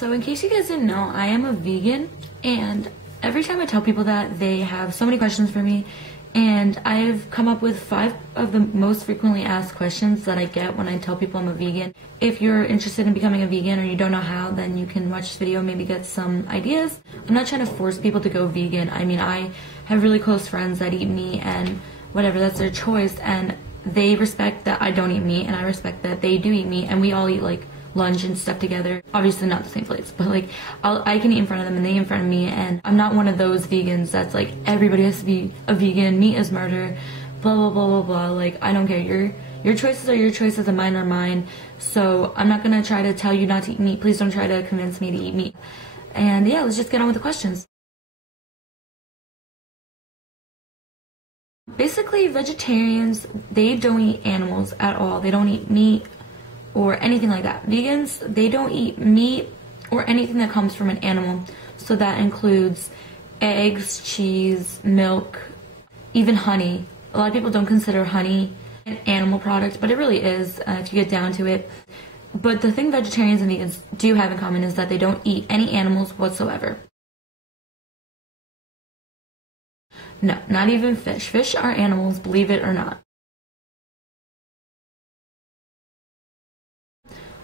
So in case you guys didn't know, I am a vegan, and every time I tell people that, they have so many questions for me, and I've come up with 5 of the most frequently asked questions that I get when I tell people I'm a vegan. If you're interested in becoming a vegan or you don't know how, then you can watch this video and maybe get some ideas. I'm not trying to force people to go vegan. I mean, I have really close friends that eat meat and whatever, that's their choice, and they respect that I don't eat meat, and I respect that they do eat meat, and we all eat like lunch and stuff together. Obviously not the same plates, but like I can eat in front of them and they eat in front of me, and I'm not one of those vegans that's like everybody has to be a vegan, meat is murder, blah blah blah blah blah. Like, I don't care. Your choices are your choices and mine are mine. So I'm not gonna try to tell you not to eat meat. Please don't try to convince me to eat meat. And yeah, let's just get on with the questions. Basically, vegetarians, they don't eat animals at all. They don't eat meat or anything like that. Vegans, they don't eat meat or anything that comes from an animal. So that includes eggs, cheese, milk, even honey. A lot of people don't consider honey an animal product, but it really is if you get down to it. But the thing vegetarians and vegans do have in common is that they don't eat any animals whatsoever. No, not even fish. Fish are animals, believe it or not.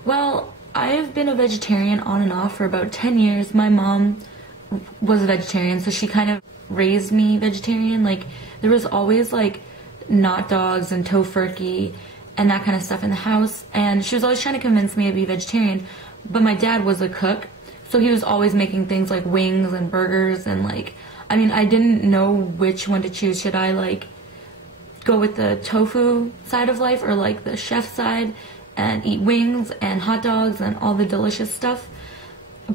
Well, I've been a vegetarian on and off for about 10 years. My mom was a vegetarian, so she kind of raised me vegetarian. Like, there was always like not dogs and tofurkey and that kind of stuff in the house, and she was always trying to convince me to be vegetarian. But my dad was a cook, so he was always making things like wings and burgers, and like, I mean, I didn't know which one to choose. Should I like go with the tofu side of life or like the chef side and eat wings and hot dogs and all the delicious stuff?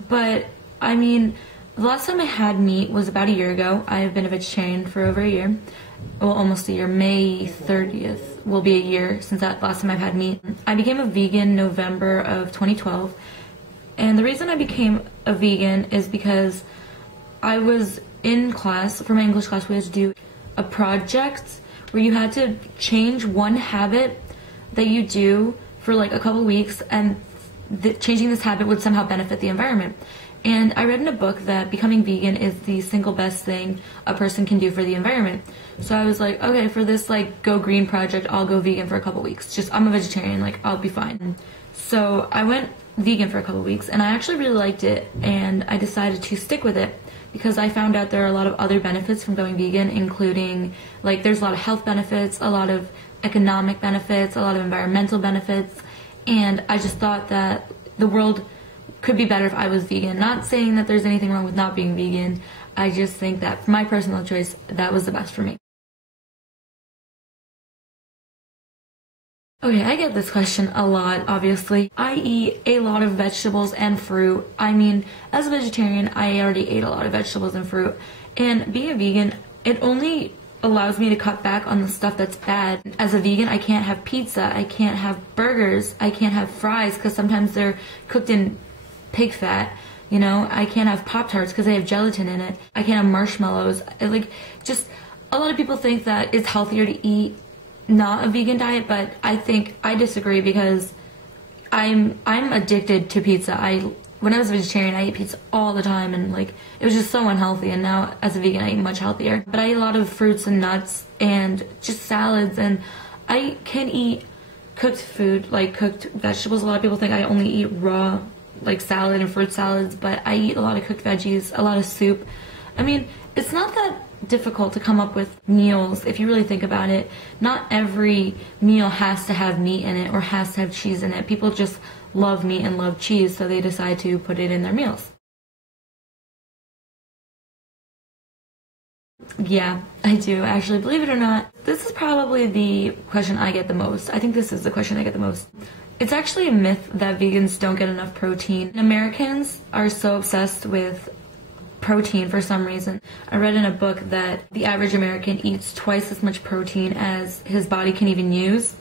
But I mean, the last time I had meat was about a year ago. I have been a vegetarian for over a year. Well, almost a year. May 30th will be a year since that last time I've had meat. I became a vegan November of 2012. And the reason I became a vegan is because I was in class, for my English class, we had to do a project where you had to change one habit that you do for like a couple weeks, and changing this habit would somehow benefit the environment. And I read in a book that becoming vegan is the single best thing a person can do for the environment. So I was like, okay, for this like Go Green project, I'll go vegan for a couple weeks. Just, I'm a vegetarian, like, I'll be fine. So I went vegan for a couple weeks, and I actually really liked it, and I decided to stick with it because I found out there are a lot of other benefits from going vegan, including like there's a lot of health benefits, a lot of economic benefits, a lot of environmental benefits, and I just thought that the world could be better if I was vegan. Not saying that there's anything wrong with not being vegan, I just think that for my personal choice, that was the best for me. Okay, I get this question a lot, obviously. I eat a lot of vegetables and fruit. I mean, as a vegetarian, I already ate a lot of vegetables and fruit, and being a vegan, it only allows me to cut back on the stuff that's bad. As a vegan, I can't have pizza, I can't have burgers, I can't have fries because sometimes they're cooked in pig fat, you know? I can't have Pop-Tarts because they have gelatin in it. I can't have marshmallows. Like, just a lot of people think that it's healthier to eat not a vegan diet, but I think I disagree because I'm addicted to pizza. When I was a vegetarian, I ate pizza all the time, and like it was just so unhealthy, and now as a vegan I eat much healthier. But I eat a lot of fruits and nuts and just salads, and I can eat cooked food, like cooked vegetables. A lot of people think I only eat raw like salad and fruit salads, but I eat a lot of cooked veggies, a lot of soup. I mean, it's not that difficult to come up with meals if you really think about it. Not every meal has to have meat in it or has to have cheese in it. People just love meat and love cheese, so they decide to put it in their meals. Yeah, I do actually, believe it or not. This is probably the question I get the most. I think this is the question I get the most. It's actually a myth that vegans don't get enough protein. Americans are so obsessed with protein for some reason. I read in a book that the average American eats twice as much protein as his body can even use.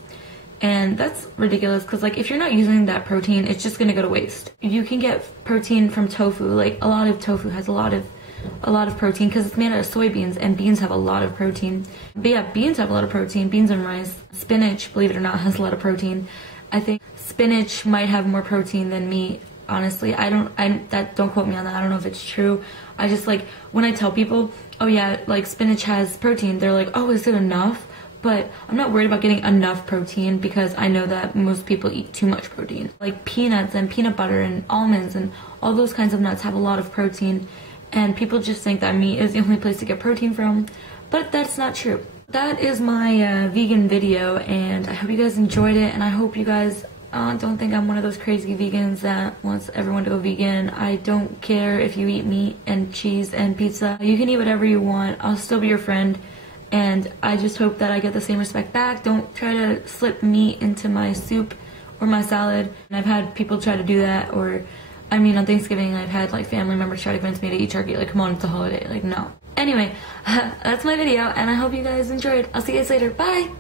And that's ridiculous because like if you're not using that protein, it's just gonna go to waste. You can get protein from tofu. Like a lot of tofu has a lot of protein because it's made out of soybeans, and beans have a lot of protein. But yeah, beans have a lot of protein. Beans and rice. Spinach, believe it or not, has a lot of protein. I think spinach might have more protein than meat. honestly. Don't quote me on that. I don't know if it's true. I just like, when I tell people, oh yeah, like spinach has protein, they're like, oh, is it enough? But I'm not worried about getting enough protein because I know that most people eat too much protein. Like peanuts and peanut butter and almonds and all those kinds of nuts have a lot of protein, and people just think that meat is the only place to get protein from, but that's not true. That is my vegan video, and I hope you guys enjoyed it, and I hope you guys don't think I'm one of those crazy vegans that wants everyone to go vegan. I don't care if you eat meat and cheese and pizza. You can eat whatever you want. I'll still be your friend. And I just hope that I get the same respect back. Don't try to slip meat into my soup or my salad. And I've had people try to do that, or, I mean, on Thanksgiving, I've had, like, family members try to convince me to eat turkey. Like, come on, it's a holiday. Like, no. Anyway, that's my video, and I hope you guys enjoyed. I'll see you guys later. Bye!